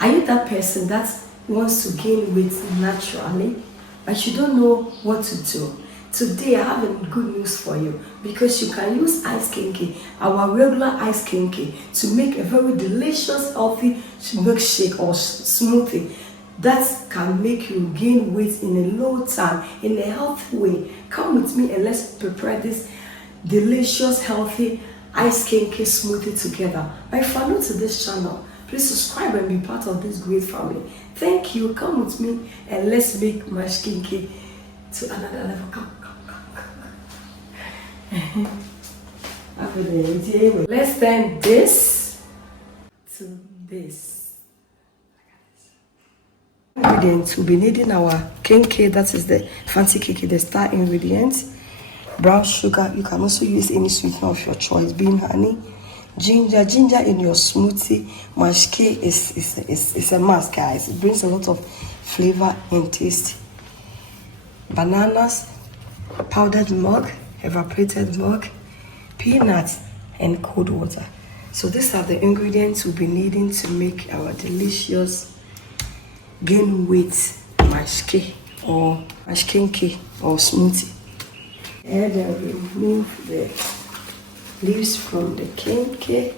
Are you that person that wants to gain weight naturally, but you don't know what to do? Today I have a good news for you, because you can use Ice Kenkey, our regular Ice Kenkey, to make a very delicious, healthy milkshake or smoothie that can make you gain weight in a low time, in a healthy way. Come with me and let's prepare this delicious, healthy Ice Kenkey smoothie together. But if you are new to this channel, please subscribe and be part of this great family. Thank you. Come with me and let's make my Kenkey to another level. Come. Let's turn this to this. Ingredients, we'll be needing our Kenkey, that is the Fante Kenkey, the star ingredient. Brown sugar, you can also use any sweetener of your choice, being honey. Ginger in your smoothie. Mashke is a must, guys. It brings a lot of flavor and taste. Bananas, powdered milk, evaporated milk, peanuts, and cold water. So these are the ingredients we'll be needing to make our delicious gain weight mashke or Kenkey or smoothie. And then remove the leaves from the Kenkey.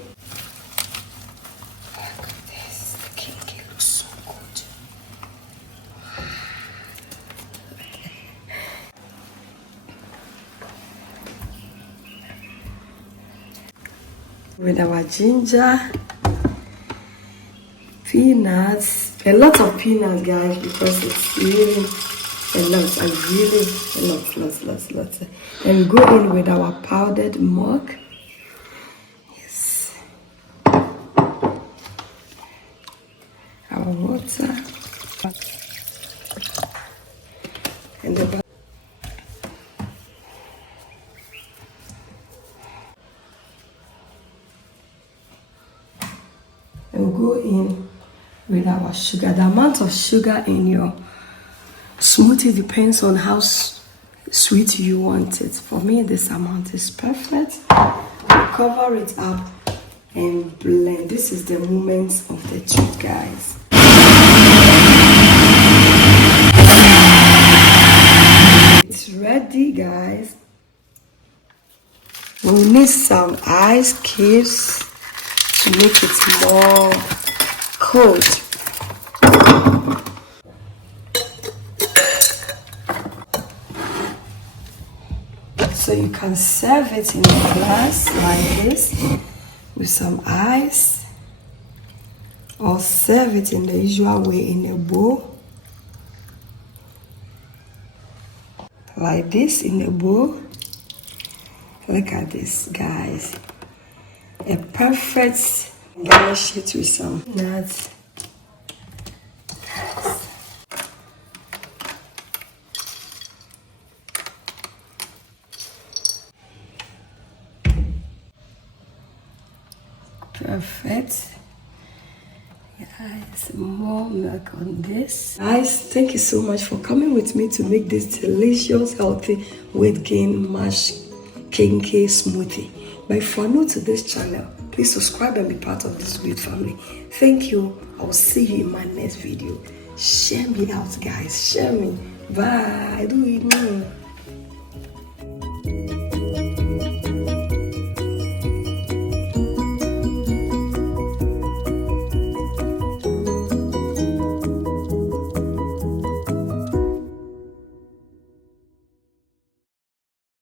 Look at this, the Kenkey looks so good. With our ginger, peanuts, a lot of peanuts, guys, because it's really a lot, lots. And we go in with our powdered milk. Yes. Our water. And the and we'll go in with our sugar. The amount of sugar in your smoothie depends on how sweet you want it. For me, this amount is perfect. We'll cover it up and blend. This is the moment of the truth, guys. It's ready, guys. We'll need some ice cubes to make it more cold. So you can serve it in a glass like this with some ice, or serve it in the usual way in a bowl like this in a bowl. Look at this, guys. A perfect garnish it with some nuts. Perfect. Guys, more milk on this. Guys, thank you so much for coming with me to make this delicious, healthy weight gain Kenkey smoothie. But if you are new to this channel, please subscribe and be part of this great family. Thank you. I will see you in my next video. Share me out, guys. Share me. Bye. Do it.